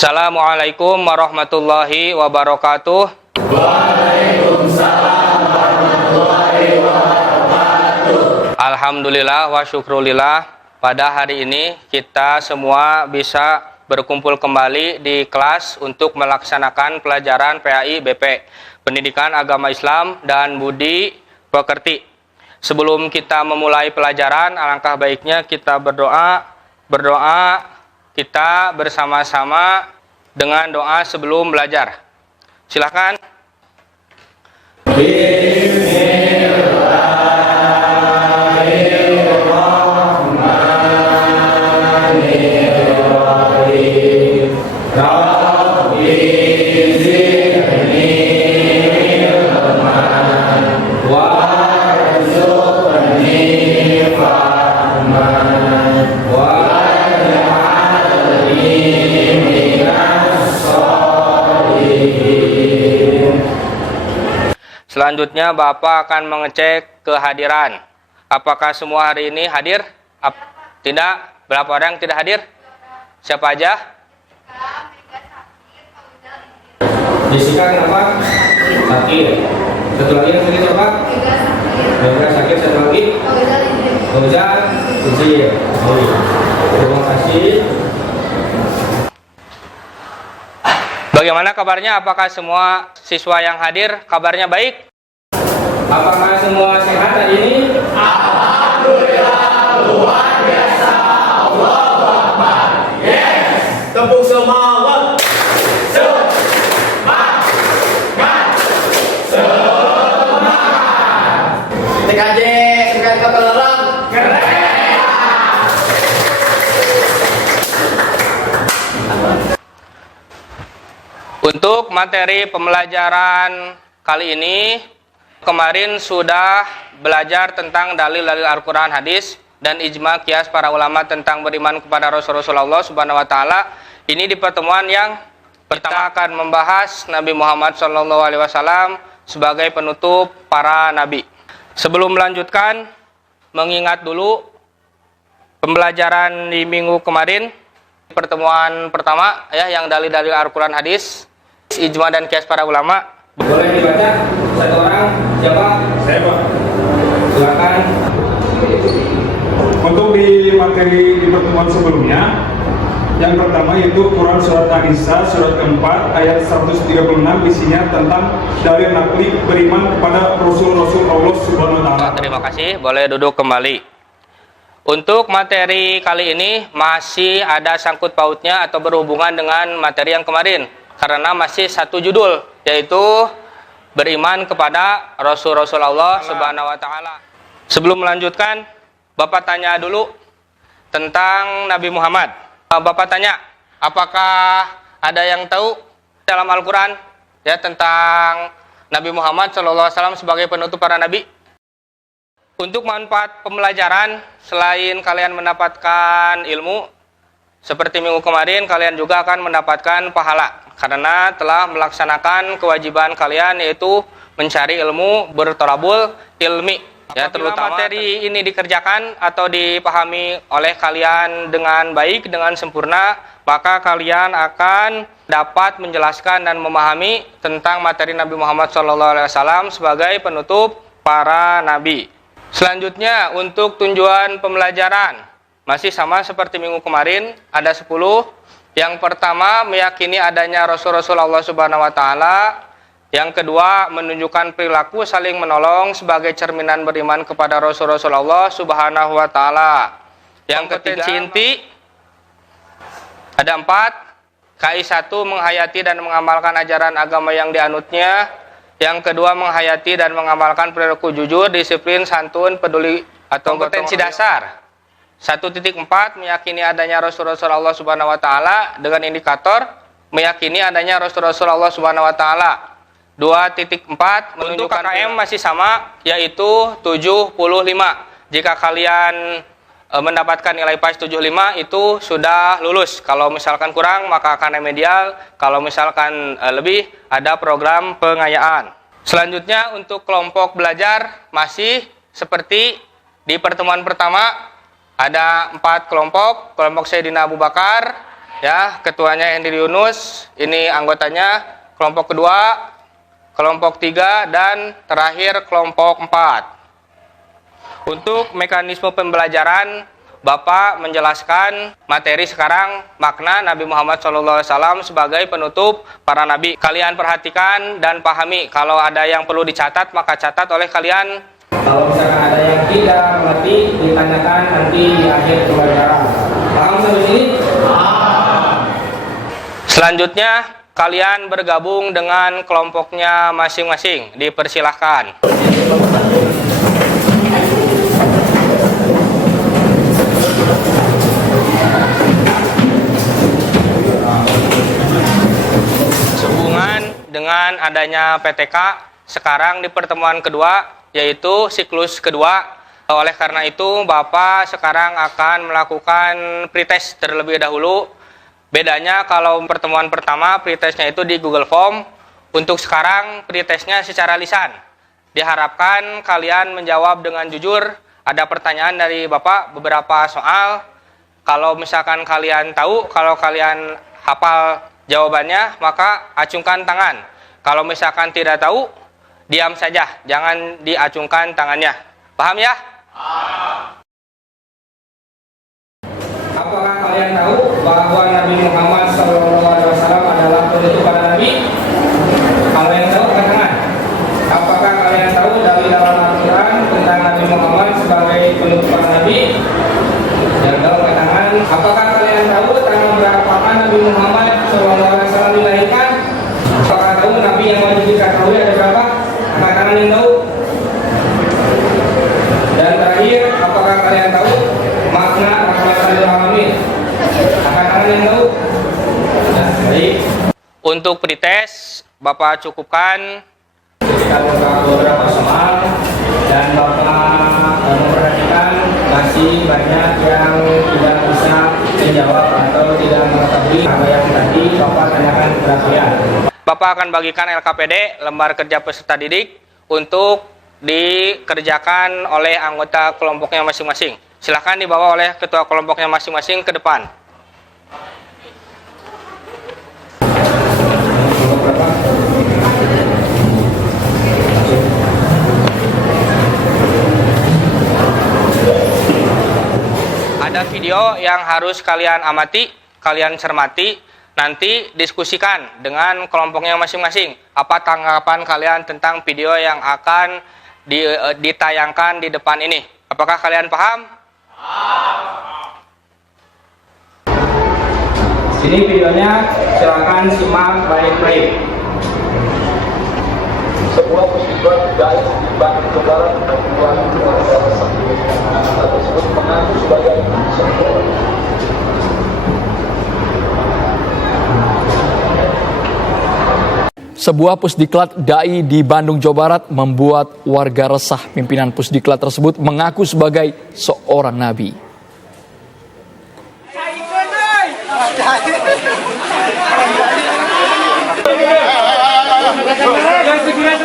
Assalamualaikum warahmatullahi wabarakatuh. Waalaikumsalam warahmatullahi wabarakatuh. Alhamdulillah wa syukrulillah, pada hari ini kita semua bisa berkumpul kembali di kelas untuk melaksanakan pelajaran PAI BP, Pendidikan Agama Islam dan Budi Pekerti. Sebelum kita memulai pelajaran, alangkah baiknya kita berdoa kita bersama-sama dengan doa sebelum belajar. Silakan. Bismillahirrahmanirrahim. Rabbi zidni ilman warzuqni fahman waj'alni minas sholihin. Selanjutnya Bapak akan mengecek kehadiran. Apakah semua hari ini hadir? Tidak? Berapa orang yang tidak hadir? Siapa aja? Jessica kenapa? Sakit. Satu lagi yang sakit siapa? Mega sakit. Satu lagi? Fauzan izin. Terima kasih. Bagaimana kabarnya? Apakah semua siswa yang hadir kabarnya baik? Apakah semua sehat hari ini? Alhamdulillah, luar biasa. Allahu Akbar. Yes. Tepuk semangat. Semangat. Semangat. TKJ, sekali kata larang. Keren. Untuk materi pembelajaran kali ini, kemarin sudah belajar tentang dalil-dalil Al-Quran, hadis, dan ijma qiyas para ulama tentang beriman kepada Rasulullah Subhanahu Wa Taala. Ini di pertemuan yang pertama akan membahas Nabi Muhammad SAW sebagai penutup para nabi. Sebelum melanjutkan, mengingat dulu pembelajaran di minggu kemarin, pertemuan pertama ya, yang dalil-dalil Al-Quran, hadis, ijma dan qiyas para ulama. Boleh dibaca satu orang? Siapa? Saya, Pak. Silakan. Untuk di materi di pertemuan sebelumnya, yang pertama yaitu Quran Surat An-Nisa surat keempat ayat 136, isinya tentang dalil nakli beriman kepada Rasul-Rasul Allah Subhanahu Wa Taala. Terima kasih, boleh duduk kembali. Untuk materi kali ini masih ada sangkut pautnya atau berhubungan dengan materi yang kemarin, karena masih satu judul, yaitu beriman kepada Rasul-Rasul Allah Subhanahu Wa Taala. Sebelum melanjutkan, Bapak tanya dulu tentang Nabi Muhammad. Bapak tanya, apakah ada yang tahu dalam Al-Quran ya tentang Nabi Muhammad SAW sebagai penutup para nabi? Untuk manfaat pembelajaran, selain kalian mendapatkan ilmu, seperti minggu kemarin, kalian juga akan mendapatkan pahala karena telah melaksanakan kewajiban kalian, yaitu mencari ilmu, bertolabul ilmi. Ya, terutama materi ini dikerjakan atau dipahami oleh kalian dengan baik, dengan sempurna, maka kalian akan dapat menjelaskan dan memahami tentang materi Nabi Muhammad SAW sebagai penutup para nabi. Selanjutnya, untuk tujuan pembelajaran masih sama seperti minggu kemarin, ada 10. Yang pertama, meyakini adanya Rasul-Rasul Allah Subhanahu Wa Taala. Yang kedua, menunjukkan perilaku saling menolong sebagai cerminan beriman kepada Rasul-Rasul Allah Subhanahu Wa Taala. Yang ketiga, inti ada 4. KI1, menghayati dan mengamalkan ajaran agama yang dianutnya. Yang kedua, menghayati dan mengamalkan perilaku jujur, disiplin, santun, peduli atau kompetensi dasar. 1.4, meyakini adanya Rasul-Rasul Allah Subhanahu Wa Taala dengan indikator meyakini adanya Rasul-Rasul Allah Subhanahu Wa Taala. 2.4, menunjukkan KM masih sama, yaitu 75. Jika kalian mendapatkan nilai PAS 75, itu sudah lulus. Kalau misalkan kurang, maka akan remedial. Kalau misalkan lebih, ada program pengayaan. Selanjutnya, untuk kelompok belajar masih seperti di pertemuan pertama, ada 4 kelompok. Kelompok Sayyidina Abu Bakar, Ya, ketuanya Henry Yunus, ini anggotanya kelompok kedua, kelompok 3, dan terakhir kelompok 4. Untuk mekanisme pembelajaran, Bapak menjelaskan materi sekarang makna Nabi Muhammad SAW sebagai penutup para nabi. Kalian perhatikan dan pahami. Kalau ada yang perlu dicatat, maka catat oleh kalian. Kalau misalkan ada yang tidak mengerti, ditanyakan nanti di akhir pembelajaran. Paham sampai sini? Selanjutnya, kalian bergabung dengan kelompoknya masing-masing. Dipersilahkan. Sehubungan dengan adanya PTK sekarang di pertemuan kedua, yaitu siklus kedua. Oleh karena itu, Bapak sekarang akan melakukan pretest terlebih dahulu. Bedanya kalau pertemuan pertama pretestnya itu di Google Form, untuk sekarang pretestnya secara lisan. Diharapkan kalian menjawab dengan jujur. Ada pertanyaan dari Bapak, beberapa soal. Kalau misalkan kalian tahu, kalau kalian hafal jawabannya, maka acungkan tangan. Kalau misalkan tidak tahu, diam saja, jangan diacungkan tangannya. Paham ya? Apakah kalian tahu bahwa Nabi Muhammad SAW adalah penutup para nabi? Kalau yang tahu, angkat tangan. Apakah kalian tahu dari dalam Al-Quran tentang Nabi Muhammad sebagai penutup para nabi? Yang tahu, angkat tangan. Apakah kalian tahu tanggal berapa Nabi Muhammad SAW dilahirkan? Apakah tahu Nabi yang wajib diketahui ada berapa? Angkat tangan yang tahu. Dan terakhir, apakah kalian tahu makna rahmatan lil alamin? Angkat tangan yang tahu. Nah, baik. Untuk pretest, Bapak cukupkan Kita buka beberapa soal dan Bapak memperhatikan masih banyak yang tidak bisa menjawab atau tidak mengetahui apa yang tadi Bapak tanyakan kepada kalian. Bapak akan bagikan LKPD, lembar kerja peserta didik, untuk dikerjakan oleh anggota kelompoknya masing-masing. Silakan dibawa oleh ketua kelompoknya masing-masing ke depan. Ada video yang harus kalian amati, kalian cermati, nanti diskusikan dengan kelompoknya masing-masing. Apa tanggapan kalian tentang video yang akan ditayangkan di depan ini? Apakah kalian paham? Ini videonya, silakan simak baik-baik. Sebuah musibah dari Bandung ke Barat membuat warga resah. Hal tersebut mengaku sebagai sebuah Sebuah pusdiklat dai di Bandung, Jawa Barat membuat warga resah. Pimpinan pusdiklat tersebut mengaku sebagai seorang nabi.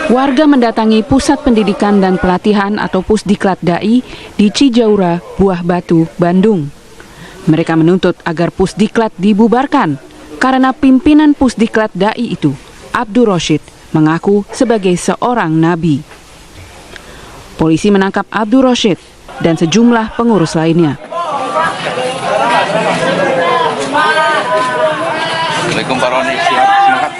Warga mendatangi Pusat Pendidikan dan Pelatihan atau Pusdiklat Dai di Cijaura, Buah Batu, Bandung. Mereka menuntut agar Pusdiklat dibubarkan karena pimpinan Pusdiklat Dai itu, Abdur Roshid, mengaku sebagai seorang nabi. Polisi menangkap Abdur Roshid dan sejumlah pengurus lainnya. Assalamualaikum Pak Roni, siap, semangat.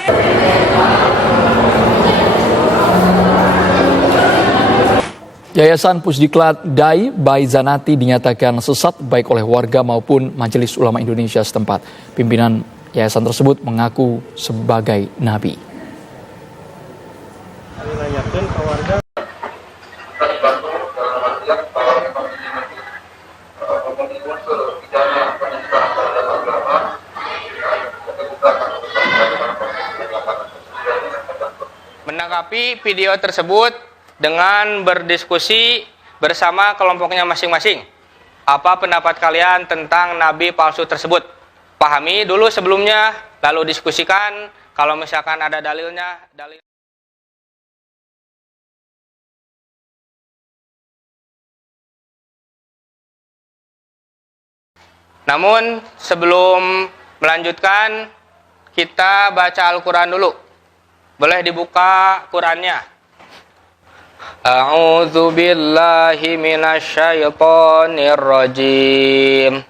Yayasan Pusdiklat Dai Bai Zanati dinyatakan sesat baik oleh warga maupun Majelis Ulama Indonesia setempat. Pimpinan yayasan tersebut mengaku sebagai nabi. Menanggapi video tersebut dengan berdiskusi bersama kelompoknya masing-masing. Apa pendapat kalian tentang nabi palsu tersebut? Pahami dulu sebelumnya, lalu diskusikan. Kalau misalkan ada dalilnya, dalil. Namun sebelum melanjutkan kita baca Al-Quran dulu. Boleh dibuka Qurannya. A'udzu billahi minasyaitonir rajim.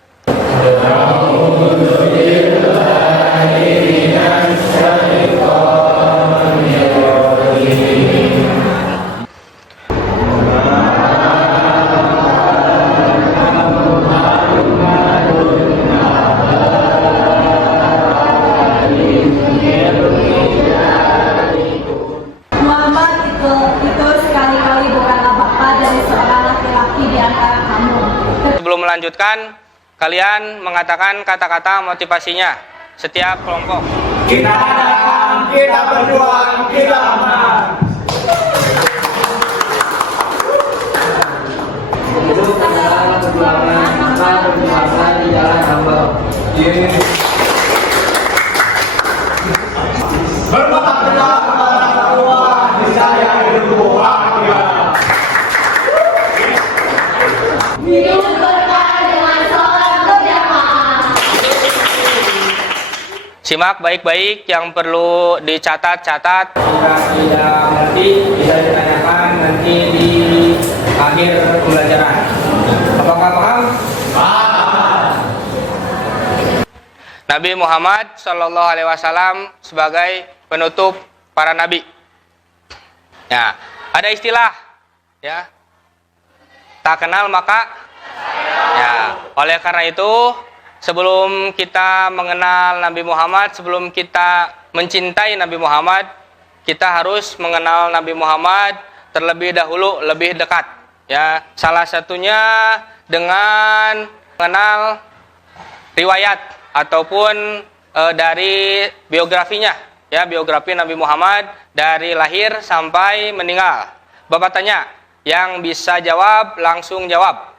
Sebelum melanjutkan, kalian mengatakan kata-kata motivasinya setiap kelompok. Kita datang, kita berjuang, kita menang. Hidup adalah perjuangan, maka berjuanglah di jalan Allah. Berbahagia kepada Allah, niscaya hidup bahagia. Hidup berkah dengan sholat berjamaah. Simak baik-baik yang perlu dicatat-catat. Jika tidak mengerti, bisa ditanyakan nanti di akhir pembelajaran. Apakah paham? Nabi Muhammad Shallallahu Alaihi Wasallam sebagai penutup para nabi. Ya, ada istilah, ya, tak kenal maka, ya. Oleh karena itu, sebelum kita mengenal Nabi Muhammad, sebelum kita mencintai Nabi Muhammad, kita harus mengenal Nabi Muhammad terlebih dahulu, lebih dekat. Ya, salah satunya dengan mengenal riwayat ataupun dari biografinya, ya, biografi Nabi Muhammad dari lahir sampai meninggal. Bapak tanya, yang bisa jawab langsung jawab.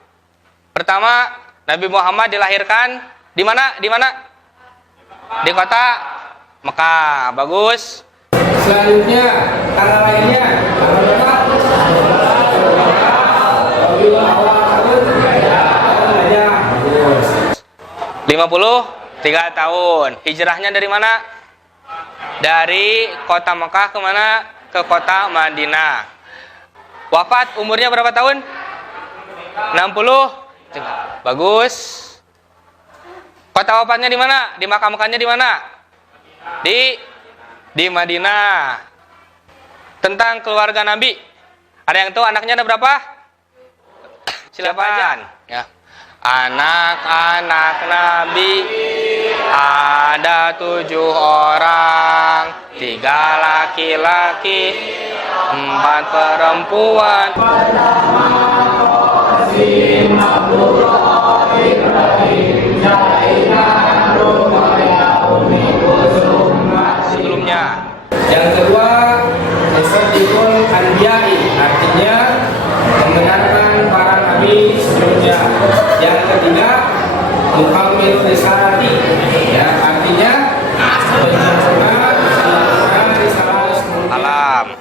Pertama, Nabi Muhammad dilahirkan di mana? Di mana? Di kota Mekah. Bagus. Selanjutnya, tanggal lahirnya, tanggal berapa? 53 tahun. Hijrahnya dari mana? Dari kota Mekah ke mana? Ke kota Madinah. Wafat umurnya berapa tahun? 60. Bagus. Kota wafatnya di mana? Di makam-makamnya di mana? Di Madinah. Tentang keluarga Nabi. Ada yang tahu anaknya ada berapa? Silakan. Ya. Anak-anak Nabi ada 7 orang, 3 laki-laki, 4 perempuan. Sebelumnya. Yang kedua, Musaddiqul Anbiya'i, artinya membenarkan para nabi sebelumnya. Yang ketiga, Mukammil Risalati, ya, artinya menyempurnakan risalah Alam.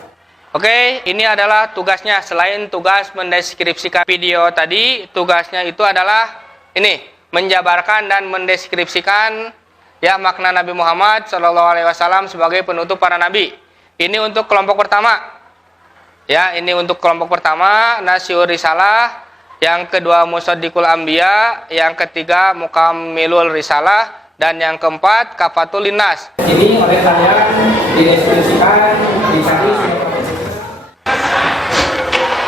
Oke, ini adalah tugasnya. Selain tugas mendeskripsikan video tadi, tugasnya itu adalah ini, menjabarkan dan mendeskripsikan, ya, makna Nabi Muhammad SAW sebagai penutup para nabi. Ini untuk kelompok pertama. Ya, ini untuk kelompok pertama, Nasyur Risalah. Yang kedua, Musaddiqul Anbiya. Yang ketiga, Mukammilul Risalah. Dan yang keempat, Kafatul Linnas. Ini oleh kalian dideskripsikan, dicari.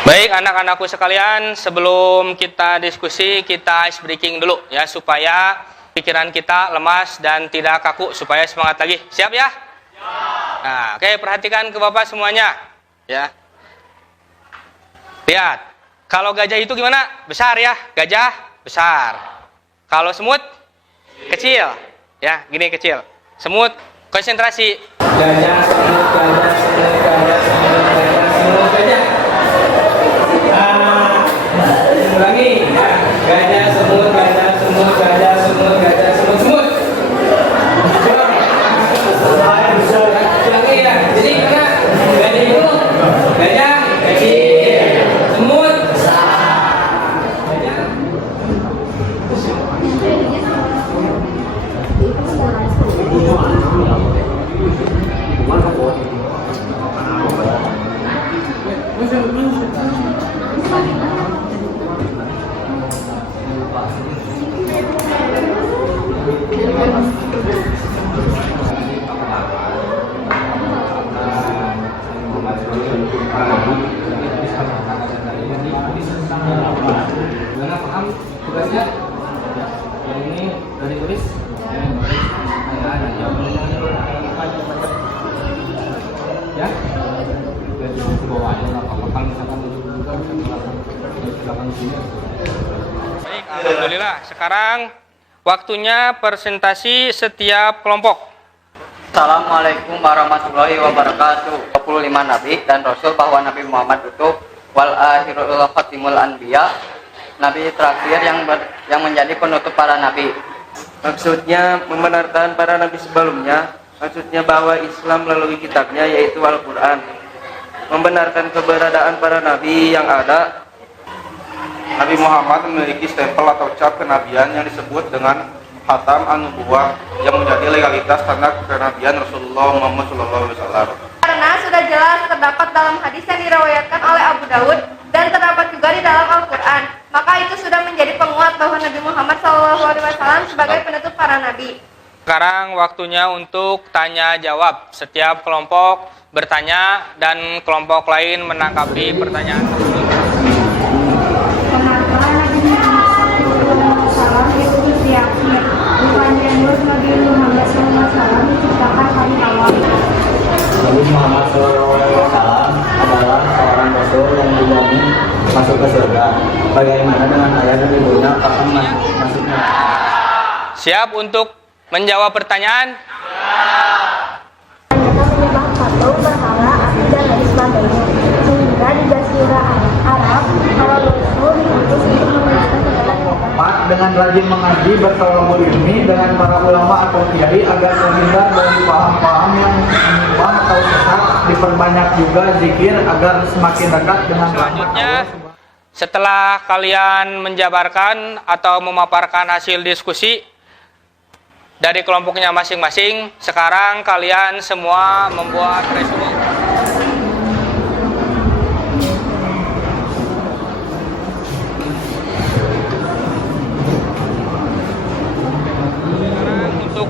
Baik, anak-anakku sekalian, sebelum kita diskusi, kita ice breaking dulu, ya, supaya pikiran kita lemas dan tidak kaku, supaya semangat lagi. Siap ya? Nah, oke, perhatikan ke Bapak semuanya, ya. Lihat, kalau gajah itu gimana? Besar ya, gajah besar. Kalau semut kecil, ya, gini kecil. Semut, konsentrasi. Gajah, semut, gajah, semut, gajah, semut, gajah, semut, gajah. Ulangi, ya. Gajah, semut, gajah, semut, gajah, semut, gajah, semut, semut. Ulangi ya. Jadi mana? Gajah itu, gajah kecil, semut besar. Gajah. Gimana paham tugasnya? Yang ini dari tulis. Ya? Di bawah aja nggak apa-apa. Kalau misalkan juga silakan sini. Baik, alhamdulillah. Sekarang waktunya presentasi setiap kelompok. Assalamualaikum warahmatullahi wabarakatuh. 25 Nabi dan Rasul bahwa Nabi Muhammad itu wal akhirul khatimul anbiya, Nabi terakhir yang menjadi penutup para nabi. Maksudnya membenarkan para nabi sebelumnya. Maksudnya bahwa Islam melalui kitabnya yaitu Al-Quran. Membenarkan keberadaan para nabi yang ada. Nabi Muhammad memiliki stempel atau cap kenabian yang disebut dengan Khatam an-Nubuwah yang menjadi legalitas tanda kenabian Rasulullah Muhammad SAW. Karena sudah jelas terdapat dalam hadis yang diriwayatkan oleh Abu Daud dan terdapat juga di dalam Al-Quran, maka itu sudah menjadi penguat bahwa Nabi Muhammad SAW sebagai penutup para nabi. Sekarang waktunya untuk tanya jawab. Setiap kelompok bertanya dan kelompok lain menanggapi pertanyaan tersebut. Kenapa Nabi Muhammad SAW itu diakhir? Bukannya Nabi Muhammad SAW diciptakan hari awal. Nabi Muhammad SAW adalah seorang Rasul yang dijamin masuk ke surga. Bagaimana dengan ayah dan ibunya? Kapan masuknya? Siap untuk menjawab pertanyaan? Mereka menyembah patung, berhala, api, dan lain sebagainya. Sehingga di Jazirah Arab, para Rasul diutus untuk memberikan segala Muhammad dengan rajin mengaji bertawabur ilmi dengan para ulama atau kiai agar terhindar dari paham-paham yang menyimpang atau sesat. Diperbanyak juga zikir agar semakin dekat dengan Selanjutnya, setelah kalian menjabarkan atau memaparkan hasil diskusi dari kelompoknya masing-masing, sekarang kalian semua membuat resume. Sekarang untuk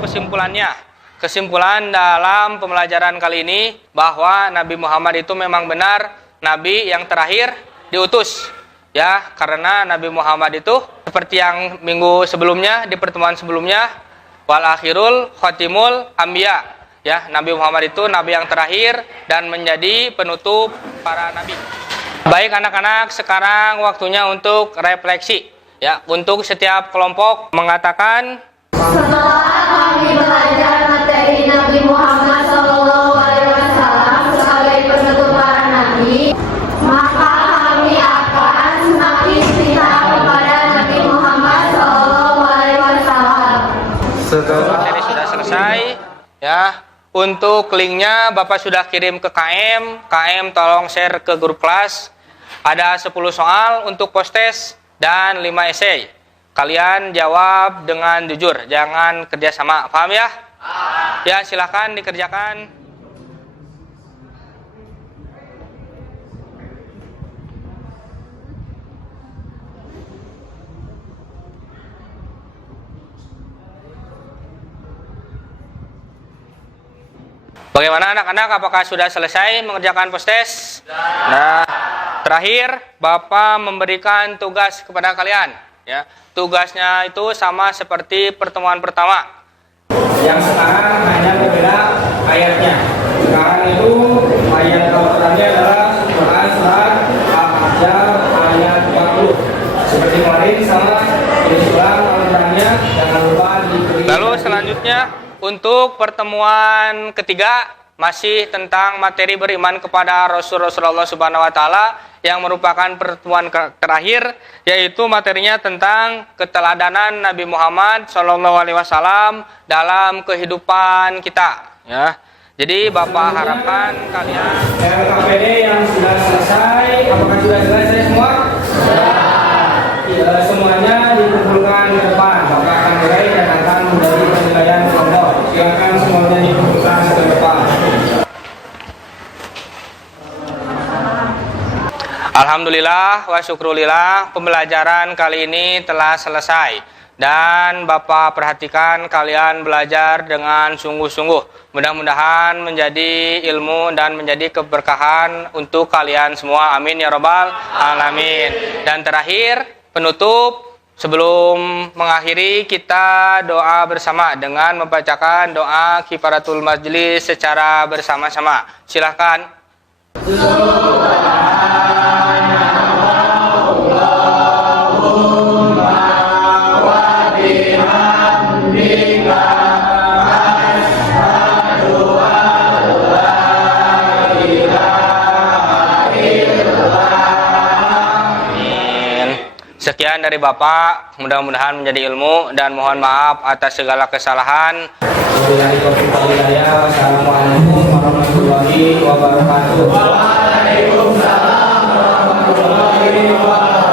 kesimpulan dalam pembelajaran kali ini bahwa Nabi Muhammad itu memang benar Nabi yang terakhir diutus. Ya, karena Nabi Muhammad itu seperti yang minggu sebelumnya, di pertemuan sebelumnya, wal akhirul khatimul anbiya. Ya, Nabi Muhammad itu nabi yang terakhir dan menjadi penutup para nabi. Baik anak-anak, sekarang waktunya untuk refleksi. Ya, untuk setiap kelompok mengatakan, Setelah kami belajar materi Nabi Muhammad SAW sebagai penutup para nabi, maka kami akan semakin cinta kepada Nabi Muhammad SAW. materi sudah selesai. Ya, untuk linknya Bapak sudah kirim ke KM. KM tolong share ke grup kelas. Ada 10 soal untuk post-test dan 5 esai. Kalian jawab dengan jujur, jangan kerjasama. Paham ya? Ya, silakan dikerjakan. Bagaimana anak-anak? Apakah sudah selesai mengerjakan post-test? Nah, terakhir Bapak memberikan tugas kepada kalian. Ya, tugasnya itu sama seperti pertemuan pertama. Yang sekarang hanya berbeda ayatnya. Sekarang itu ayat Al-Qurannya adalah Quran surat Al-Ahzab ayat 40. Seperti kemarin sama Al-Quran Al-Qurannya jangan lupa diberi. Lalu selanjutnya untuk pertemuan ketiga masih tentang materi beriman kepada Rasulullah Subhanahu wa taala yang merupakan pertemuan terakhir, yaitu materinya tentang keteladanan Nabi Muhammad SAW dalam kehidupan kita. Ya, jadi Bapak harapkan kalian LKPD yang sudah selesai, apakah sudah selesai semua? Ya, semuanya dikumpulkan di depan. Bapak akan mulai dan akan menjadi penilaian kelompok. Silakan semuanya dikumpulkan ke depan. Alhamdulillah wa syukrulillah, pembelajaran kali ini telah selesai. Dan Bapak perhatikan kalian belajar dengan sungguh-sungguh. Mudah-mudahan menjadi ilmu dan menjadi keberkahan untuk kalian semua. Amin ya robbal alamin. Dan terakhir, penutup, sebelum mengakhiri kita doa bersama dengan membacakan doa kifaratul majlis secara bersama-sama. Silakan. Sekian dari Bapak, mudah-mudahan menjadi ilmu dan mohon maaf atas segala kesalahan. Wassalamualaikum warahmatullahi wabarakatuh. Waalaikumsalam warahmatullahi wabarakatuh.